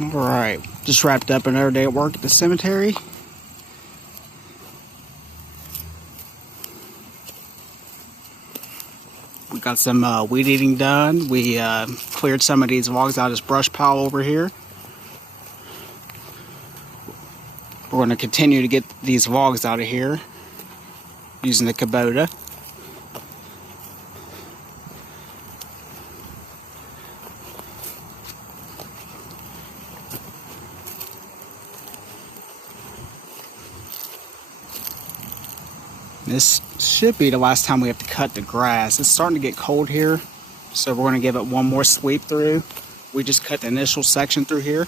Alright, just wrapped up another day at work at the cemetery. We got some weed eating done. We cleared some of these logs out of this brush pile over here. We're going to continue to get these logs out of here using the Kubota. This should be the last time we have to cut the grass. It's starting to get cold here, so we're going to give it one more sweep through. We just cut the initial section through here.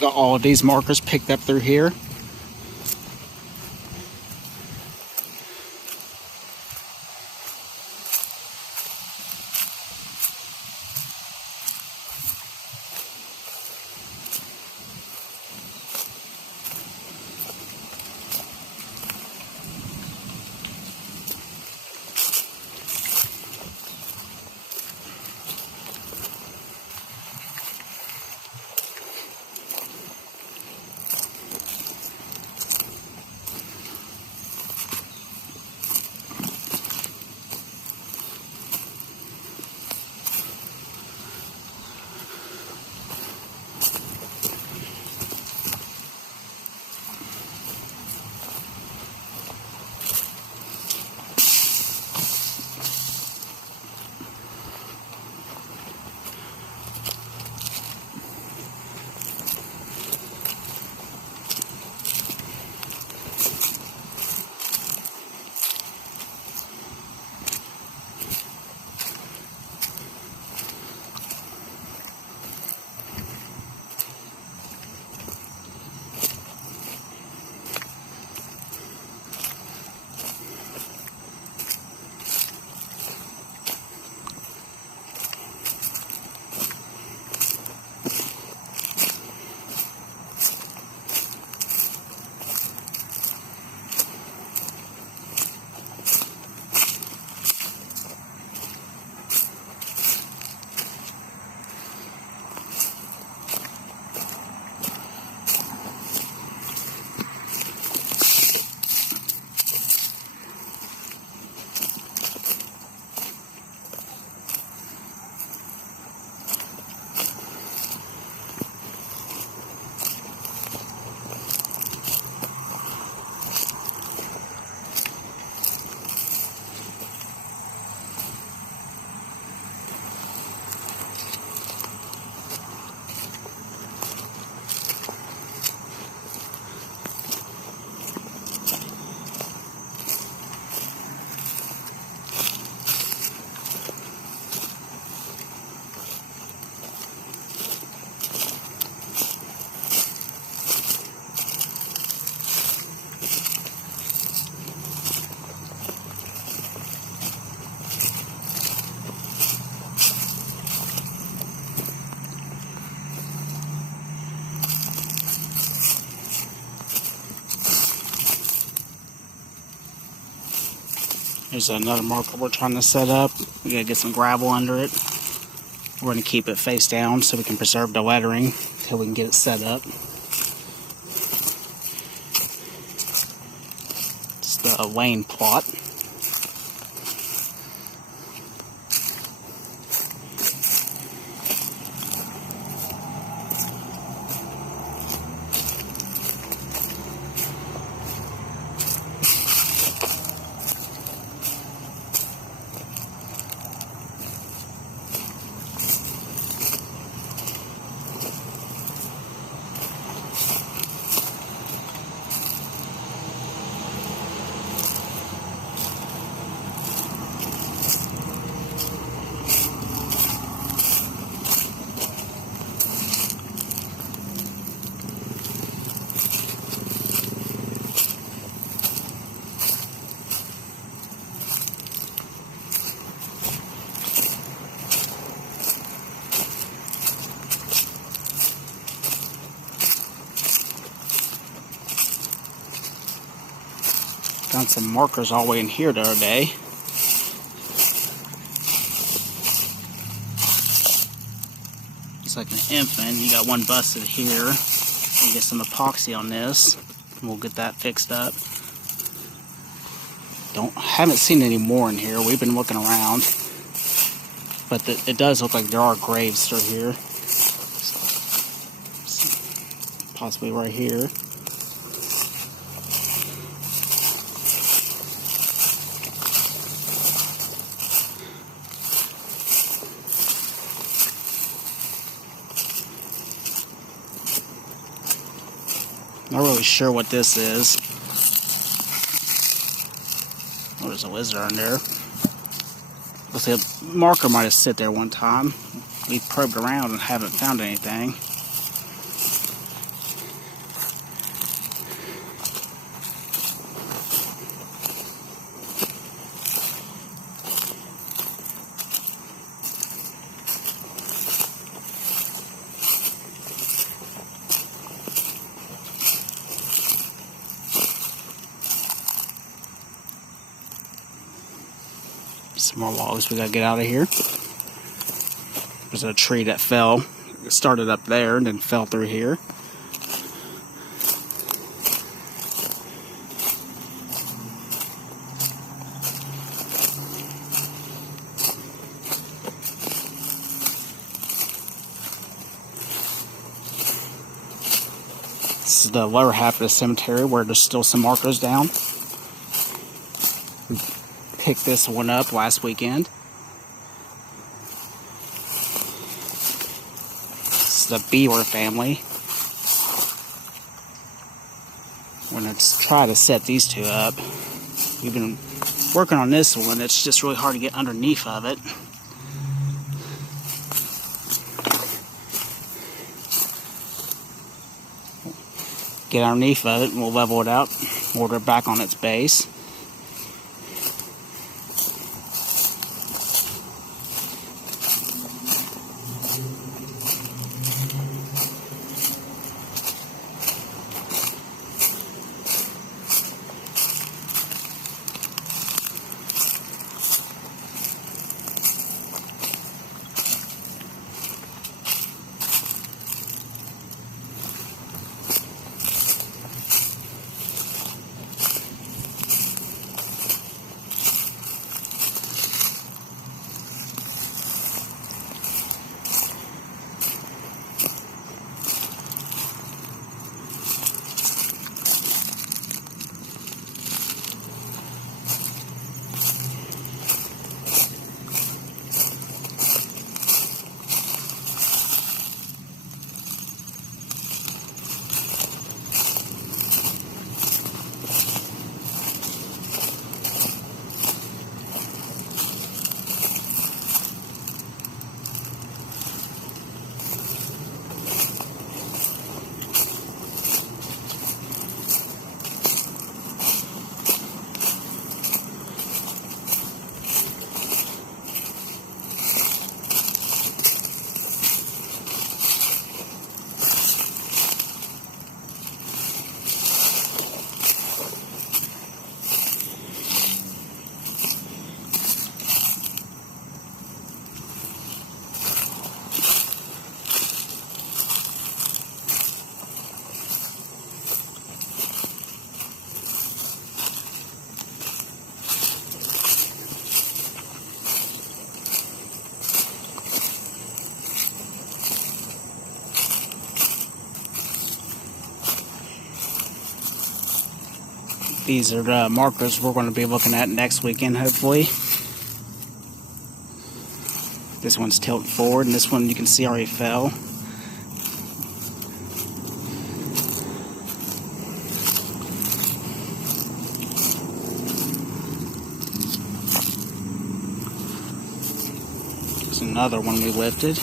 Got all of these markers picked up through here. There's another marker we're trying to set up. We gotta get some gravel under it. We're gonna keep it face down so we can preserve the lettering until we can get it set up. It's the lane plot. Found some markers all the way in here the other day. It's like an infant. You got one busted here. We'll get some epoxy on this, and we'll get that fixed up. Haven't seen any more in here. We've been looking around, but it does look like there are graves through here. Possibly right here. Not really sure what this is. Oh, there's a lizard on there. Looks like a marker might have sit there one time. We've probed around and haven't found anything. Some more logs we gotta get out of here. There's a tree that fell. It started up there and then fell through here. This is the lower half of the cemetery where there's still some markers down. Picked this one up last weekend. This is the Beaver family. We're going to try to set these two up. We've been working on this one. It's just really hard to get underneath of it. Get underneath of it and we'll level it out. Mortar it back on its base. These are the markers we're going to be looking at next weekend, hopefully. This one's tilted forward, and this one you can see already fell. There's another one we lifted.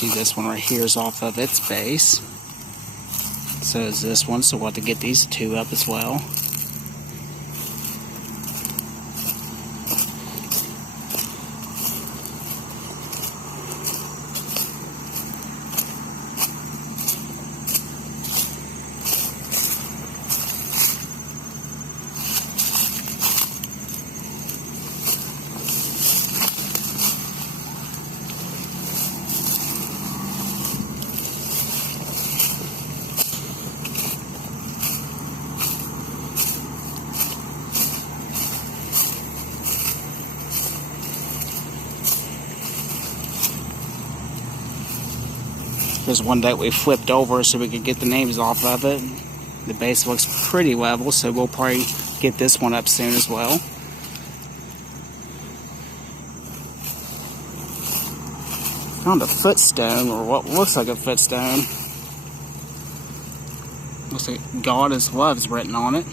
See, this one right here is off of its base. So is this one, so we'll have to get these two up as well. There's one that we flipped over so we could get the names off of it. The base looks pretty level, so we'll probably get this one up soon as well. Found a footstone, or what looks like a footstone. Looks like God is Love's written on it.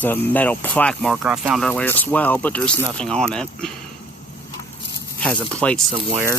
There's a metal plaque marker I found earlier as well, but there's nothing on it. Has a plate somewhere.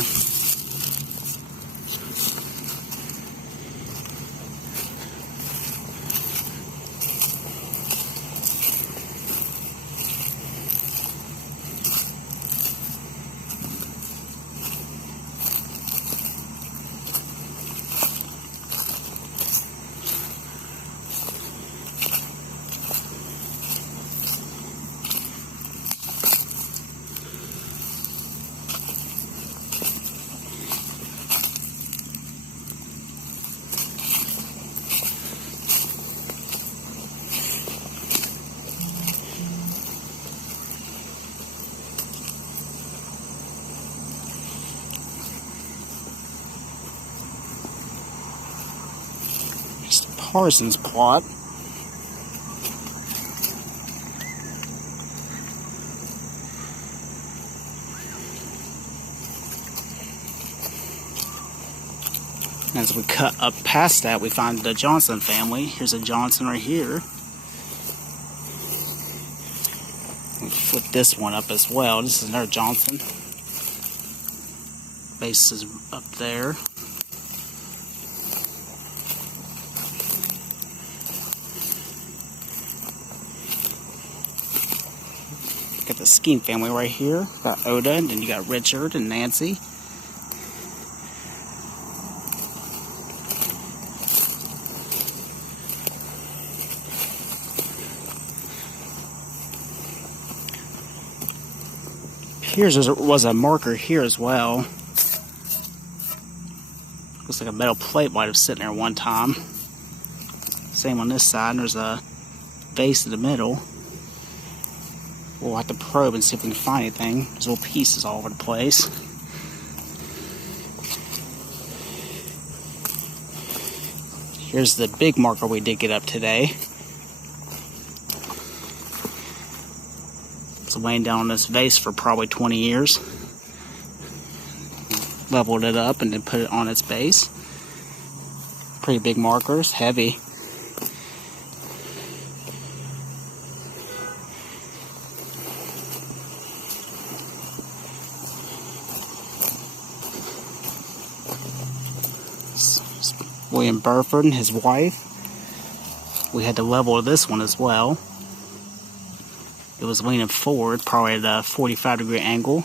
Parsons plot. As we cut up past that, we find the Johnson family. Here's a Johnson right here. We flip this one up as well. This is another Johnson. Base is up there. Got the Skeen family right here. Got Oda, and then you got Richard and Nancy. Here's was a marker here as well. Looks like a metal plate might have sitting there one time. Same on this side. There's a vase in the middle. We'll have to probe and see if we can find anything. There's little pieces all over the place. Here's the big marker we did get up today. It's laying down on this vase for probably 20 years. Leveled it up and then put it on its base. Pretty big markers, heavy. William Burford and his wife. We had to level this one as well. It was leaning forward, probably at a 45-degree angle.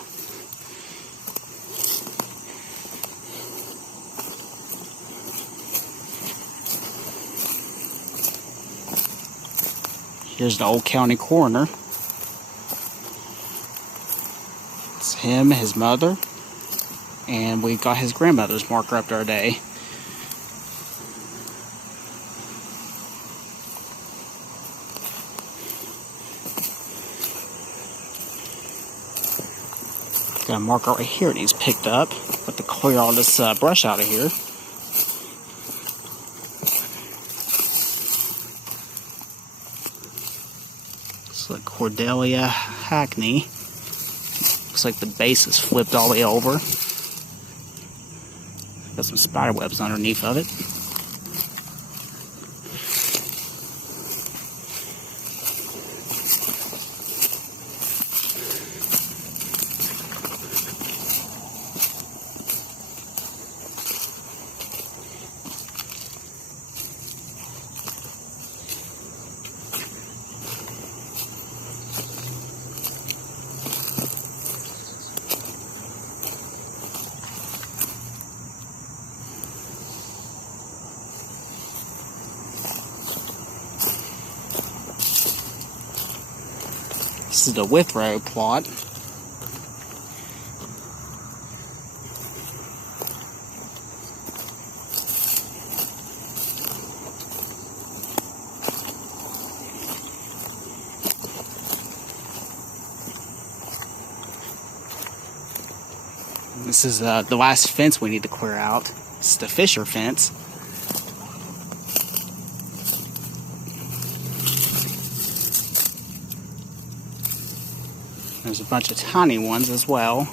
Here's the old county coroner. It's him, his mother, and we got his grandmother's marker up there today. Got a marker right here that he's picked up. Have to clear all this brush out of here. It's like Cordelia Hackney. Looks like the base is flipped all the way over. Got some spider webs underneath of it. This is the withrow plot. This is the last fence we need to clear out. This is the Fisher fence. There's a bunch of tiny ones as well.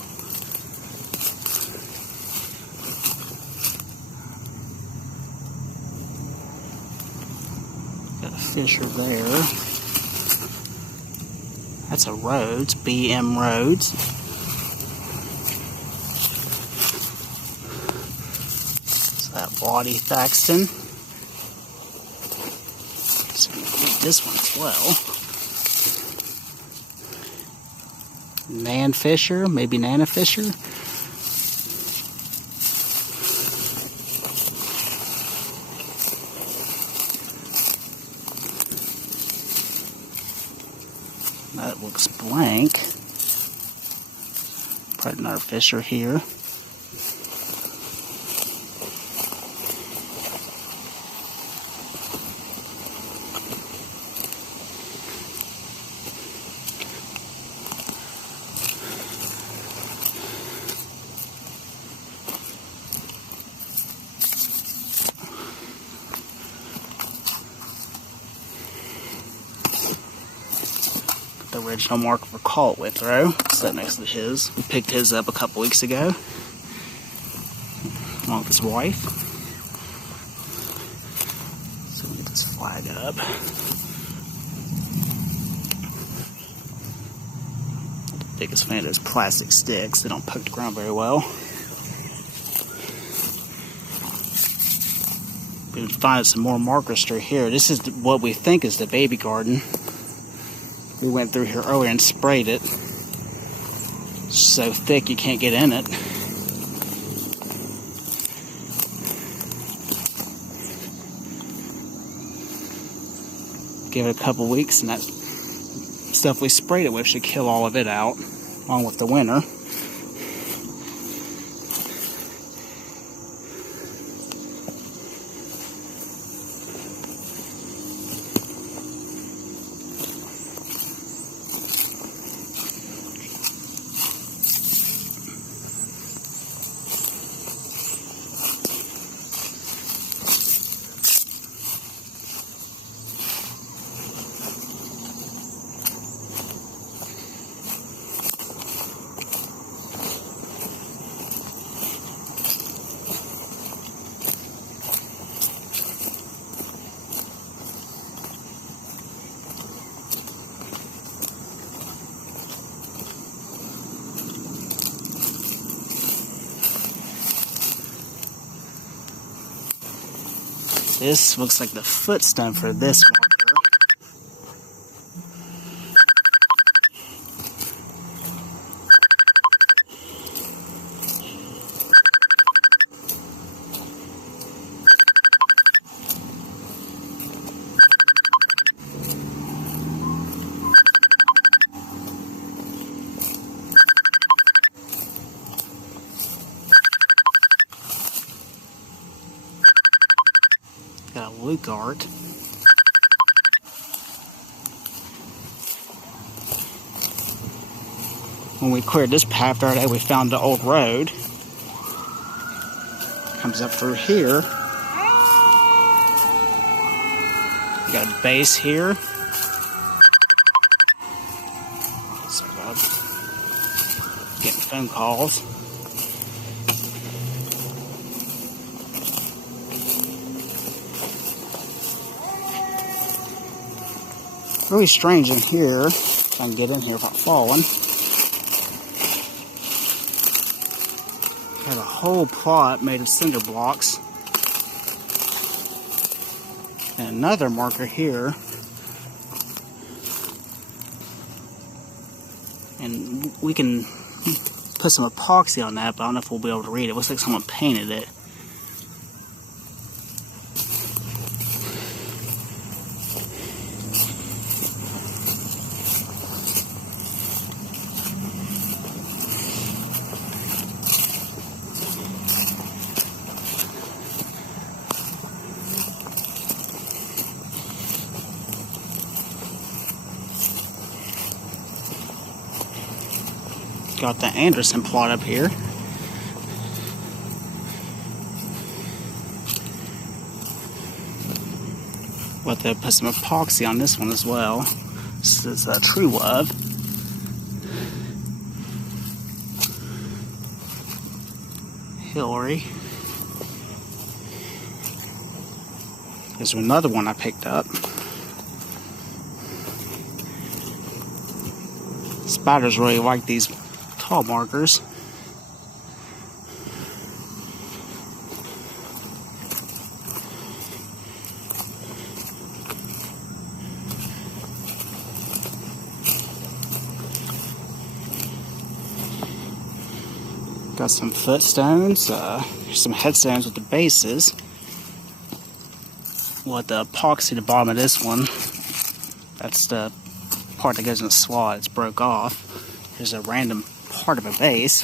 Got a Fisher there. That's a Rhodes, BM Rhodes. So that Waddy Thaxton. So we can eat this one as well. Nan Fisher, maybe Nana Fisher. That looks blank. Probably another Fisher here. The original Mark for Call Withrow, set next to his. We picked his up a couple weeks ago, along with his wife. So we get this flag up. The biggest fan of those plastic sticks. They don't poke the ground very well. We've been finding some more markers through here. This is what we think is the baby garden. We went through here earlier and sprayed it. It's so thick you can't get in it. Give it a couple weeks and that stuff we sprayed it with should kill all of it out, along with the winter. This looks like the footstone for this marker. Got a Lugart. When we cleared this path the other day, we found the old road. Comes up through here. We got a base here. Sorry about getting phone calls. really strange in here. If I can get in here without falling. Got a whole plot made of cinder blocks. And another marker here. And we can put some epoxy on that, but I don't know if we'll be able to read it. It looks like someone painted it. Got the Anderson plot up here. We'll have to put some epoxy on this one as well. This is a True Love. Hillary. There's another one I picked up. Spiders really like these tall markers. Got some footstones, some headstones with the bases. We'll have the epoxy at the bottom of this one. That's the part that goes in the slot. It's broke off. Here's a random part of a base.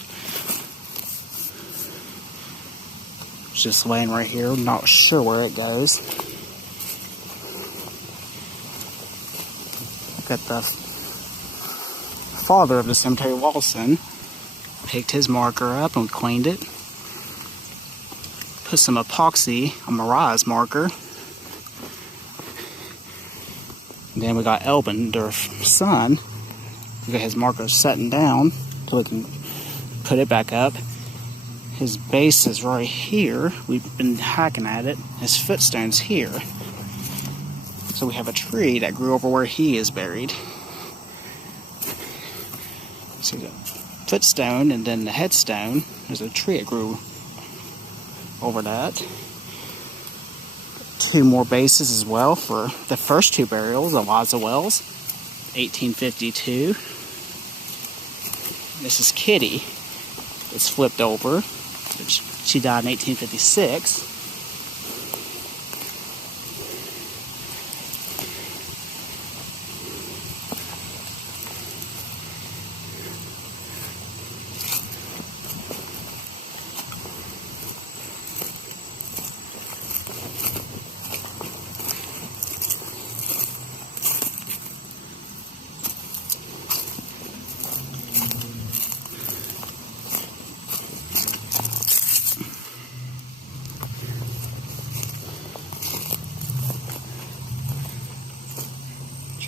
It's just laying right here. Not sure where it goes. Got the father of the cemetery, Walson. Picked his marker up and cleaned it. Put some epoxy on Mariah's marker. And then we got Elvin, their son. We got his marker setting down so we can put it back up. His base is right here. We've been hacking at it. His footstone's here. So we have a tree that grew over where he is buried. So we got footstone and then the headstone. There's a tree that grew over that. Two more bases as well for the first two burials. Eliza Wells, 1852. This is Kitty. It's flipped over. She died in 1856.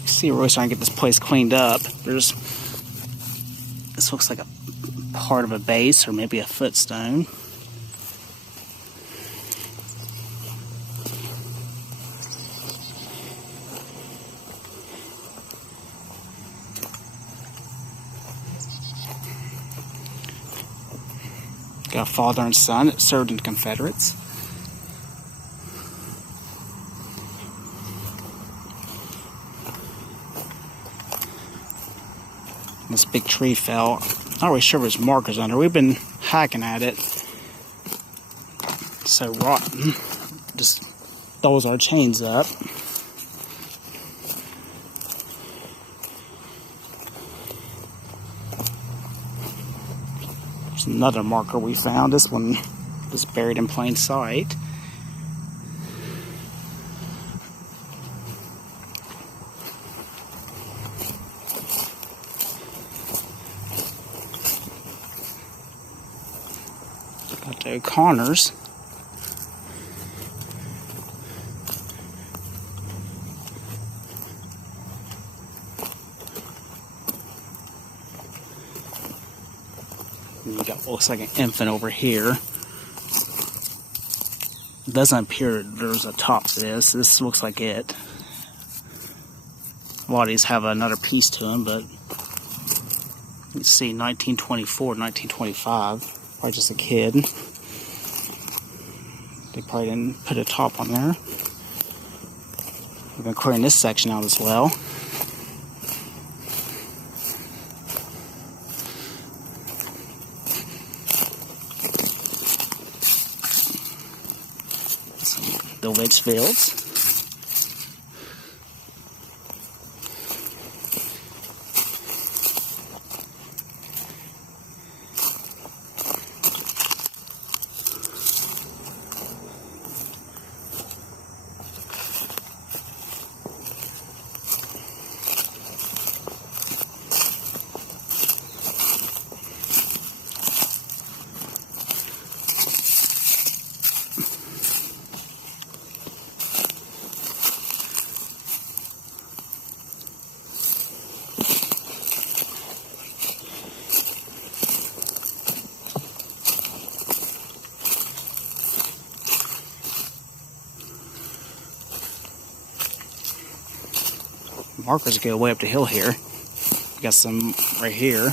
See, we're really trying to get this place cleaned up. This looks like a part of a base or maybe a footstone. Got a father and son that served in the Confederates. This big tree fell. Not really sure if there's markers under. We've been hacking at it. It's so rotten. Just throws our chains up. There's another marker we found. This one was buried in plain sight. Got the O'Connors. And you got what looks like an infant over here. It doesn't appear there's a top to this. This looks like it. A lot of these have another piece to them, but you see 1924, 1925. Probably just a kid. They probably didn't put a top on there. We've been clearing this section out as well. The Litchfields. Markers go way up the hill here. We got some right here.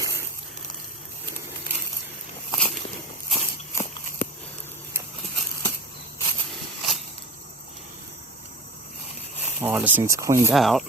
Oh, this thing's cleaned out.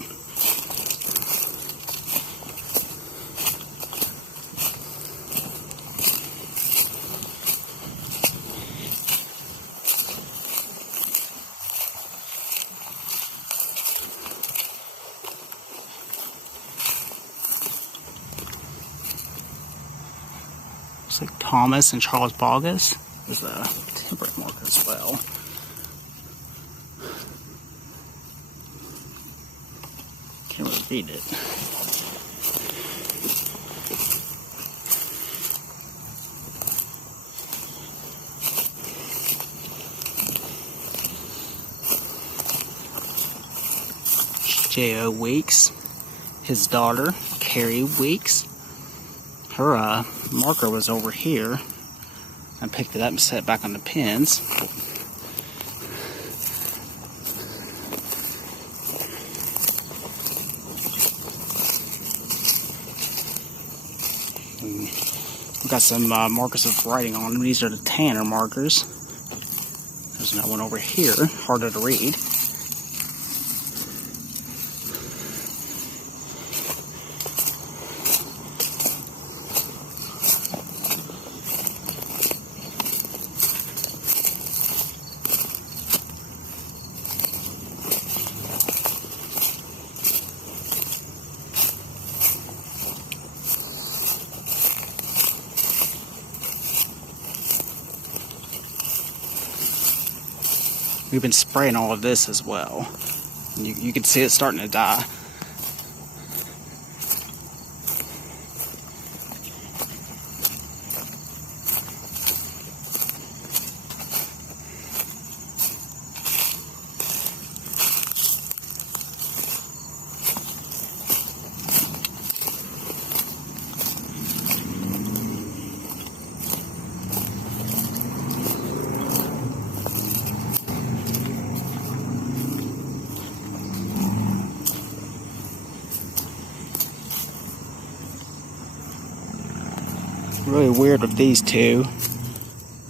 Looks like Thomas and Charles Bogus. There's a temperate marker as well. Can't really read it. J.O. Weeks, his daughter, Carrie Weeks. Her marker was over here. I picked it up and set it back on the pins. We've got some markers with writing on them. These are the Tanner markers. There's another one over here, harder to read. We've been spraying all of this as well. You can see it starting to die. Really weird with these two.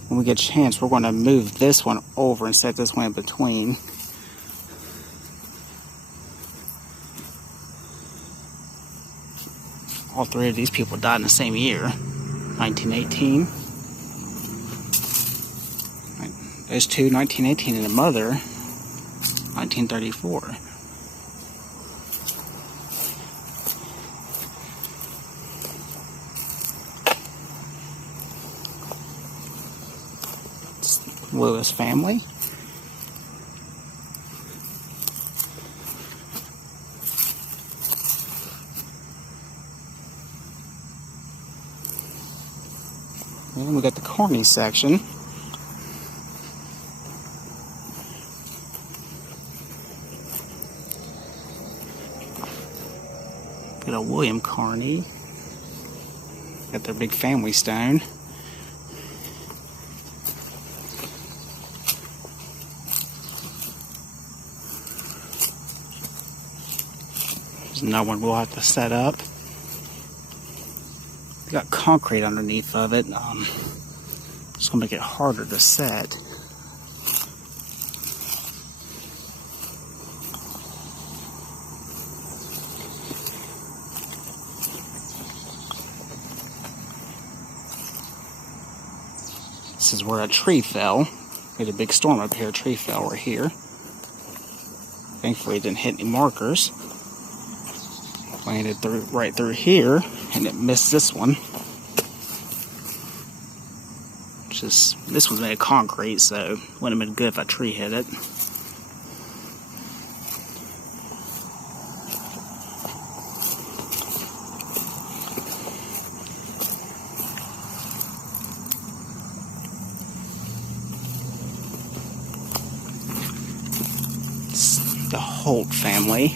When we get a chance, we're going to move this one over and set this one in between. All three of these people died in the same year, 1918. Those two, 1918, and the mother, 1934. Lewis family. And we got the Corny section. Got a William Carney. Got their big family stone. There's another one we'll have to set up. We got concrete underneath of it. It's gonna make it harder to set. This is where a tree fell. We had a big storm up here. A tree fell right here. Thankfully, it didn't hit any markers. Landed right through here, and it missed this one. This one's made of concrete, so it wouldn't have been good if a tree hit it. The Holt family.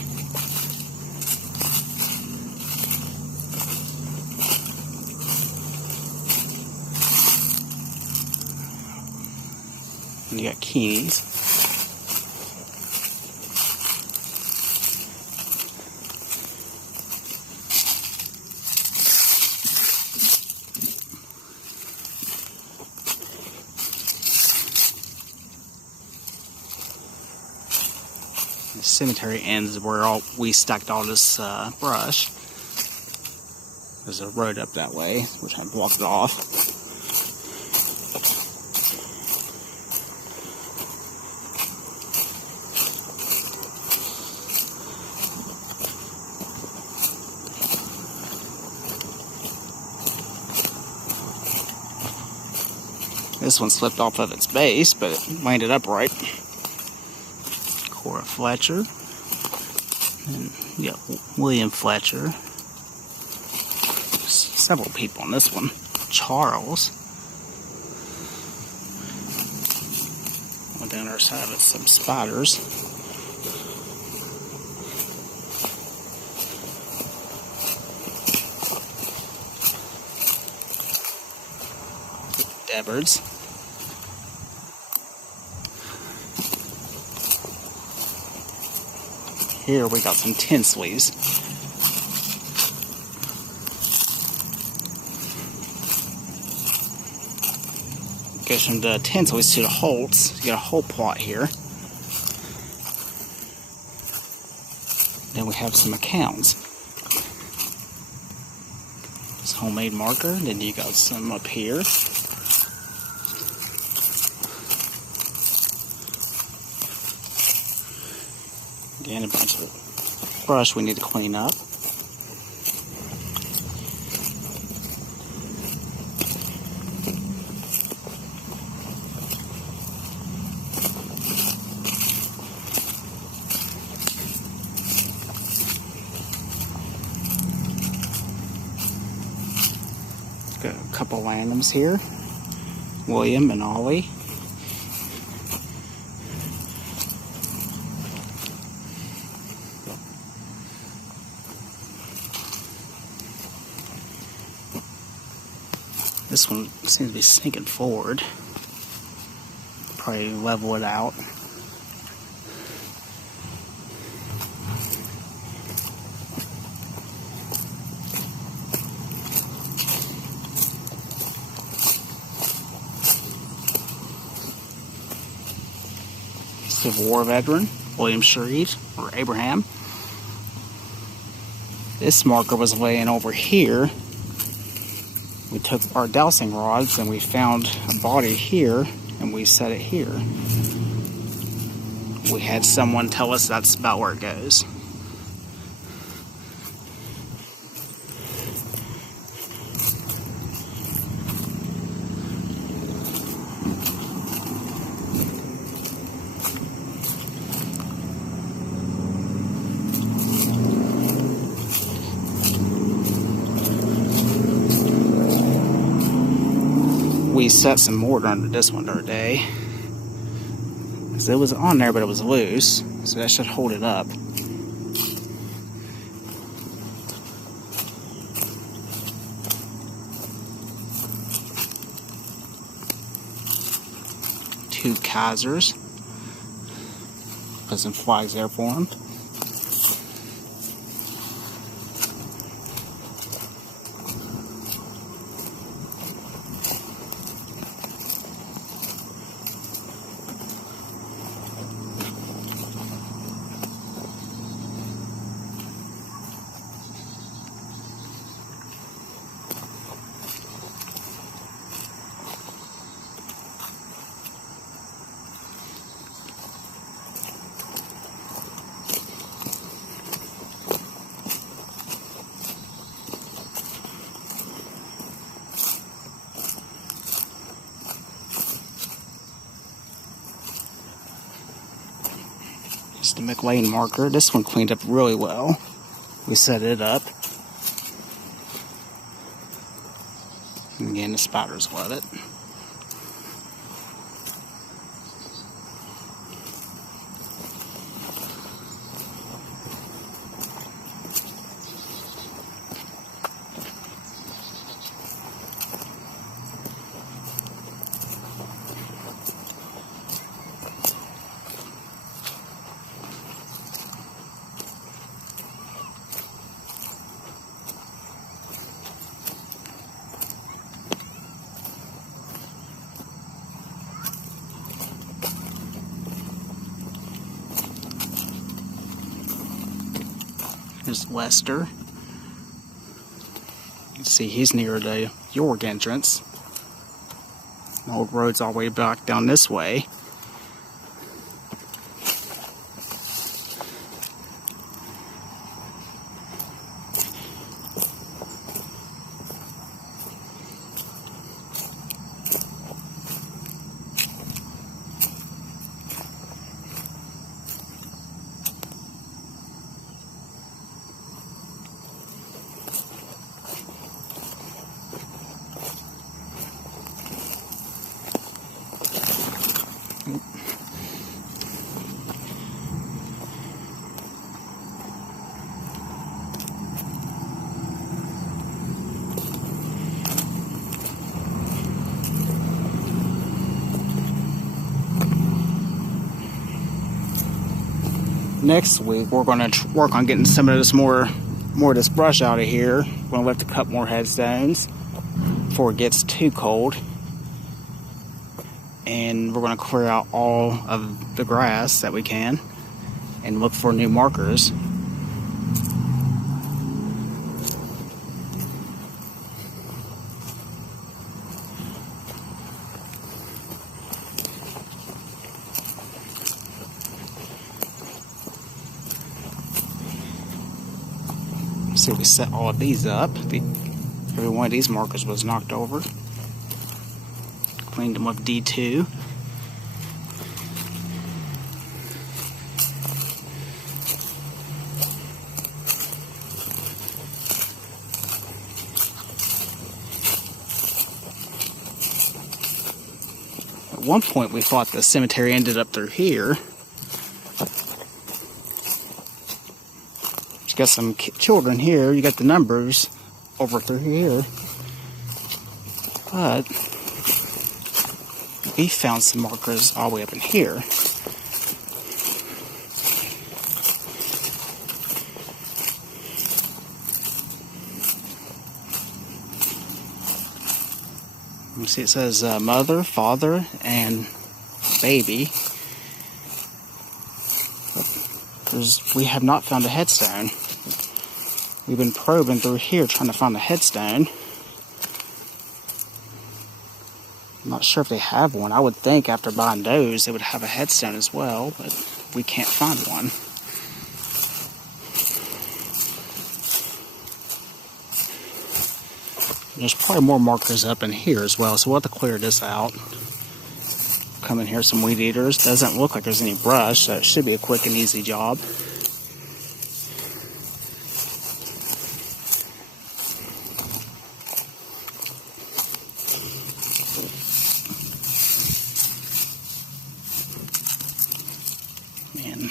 And you got Keeney's. The cemetery ends where we stacked all this brush. There's a road up that way, which I blocked it off. This one slipped off of its base, but it landed upright. Cora Fletcher. And you got William Fletcher. Several people on this one. Charles. On down our side of it, some spiders. Debbards. Here we got some Tinsleys. Goes from the Tinsleys to the Holts. You got a whole plot here. Then we have some accounts. This homemade marker. Then you got some up here. Again, a bunch of brush we need to clean up. Got a couple randoms here. William and Ollie. This one seems to be sinking forward. Probably level it out. Civil War veteran, William Shreve, or Abraham. This marker was laying over here. We took our dowsing rods and we found a body here and we set it here. We had someone tell us that's about where it goes. We set some mortar under this one the other day. Because it was on there, but it was loose. So that should hold it up. Two Kaisers. Put some flags there for them. Here's the McLean marker. This one cleaned up really well. We set it up. And again, the spiders love it. Here's Lester. You can see he's near the York entrance. The old road's all the way back down this way. Next week, we're going to work on getting some of this more of this brush out of here. We're going to have to cut more headstones before it gets too cold. And we're going to clear out all of the grass that we can and look for new markers. So we set all of these up. Every one of these markers was knocked over. Cleaned them with D2. At one point we thought the cemetery ended up through here. You got some children here. You got the numbers over through here. But we found some markers all the way up in here. You see it says mother, father, and baby. We have not found a headstone. We've been probing through here trying to find a headstone. I'm not sure if they have one. I would think after buying those they would have a headstone as well, but we can't find one. There's probably more markers up in here as well, so we'll have to clear this out. Come in here, some weed eaters. Doesn't look like there's any brush, so it should be a quick and easy job. Man,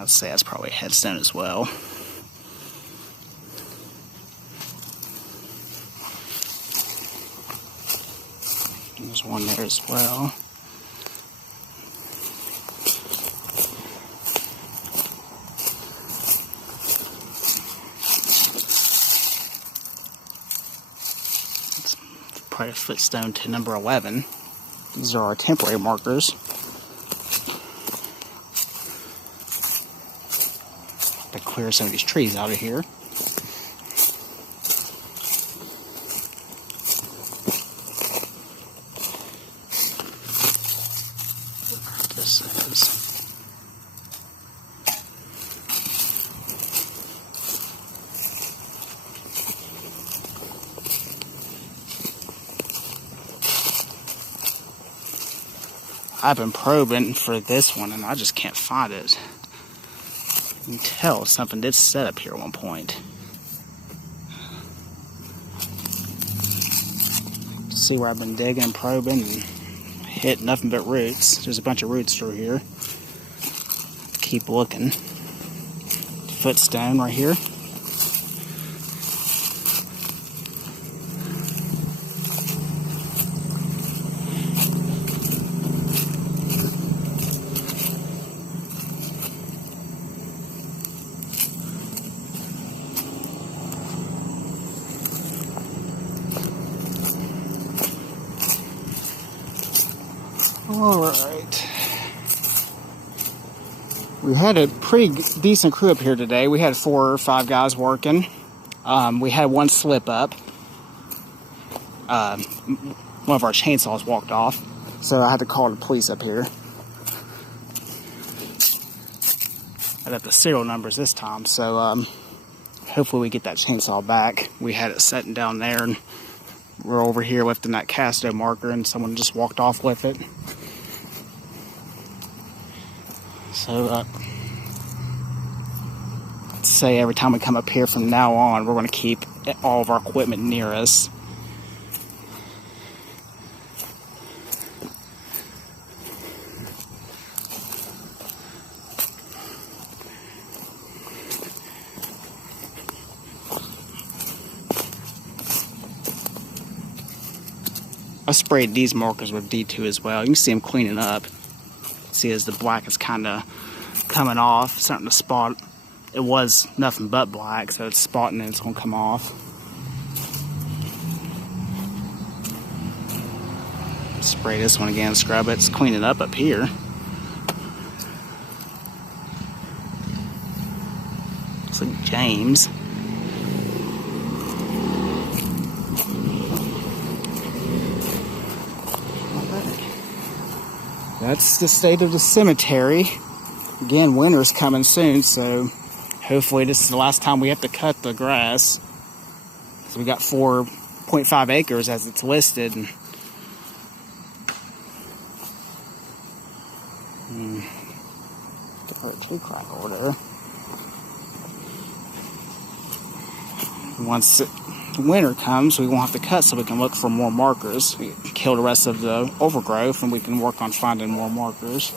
I'd say that's probably a headstone as well. There's one there as well. It's probably a footstone to number 11. These are our temporary markers. To clear some of these trees out of here. This is I've been probing for this one and I just can't find it. You can tell something did set up here at one point. See where I've been digging and probing and hit nothing but roots. There's a bunch of roots through here. Keep looking. Footstone right here. Alright. We had a pretty decent crew up here today. We had 4 or 5 guys working. We had one slip up. One of our chainsaws walked off, so I had to call the police up here. I got the serial numbers this time, so hopefully we get that chainsaw back. We had it sitting down there, and we're over here lifting that casto marker, and someone just walked off with it. So, let's say every time we come up here from now on, we're going to keep all of our equipment near us. I sprayed these markers with D2 as well. You can see them cleaning up. See as the black is kind of coming off, starting to spot. It was nothing but black, so it's spotting and it's going to come off. Spray this one again, scrub it. It's cleaning up here. Looks like James. That's the state of the cemetery. Again, winter's coming soon, so hopefully this is the last time we have to cut the grass. So we got 4.5 acres as it's listed. And tree crack over there. Once winter comes, we won't have to cut, so we can look for more markers. We can kill the rest of the overgrowth, and we can work on finding more markers.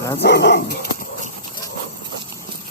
That's it.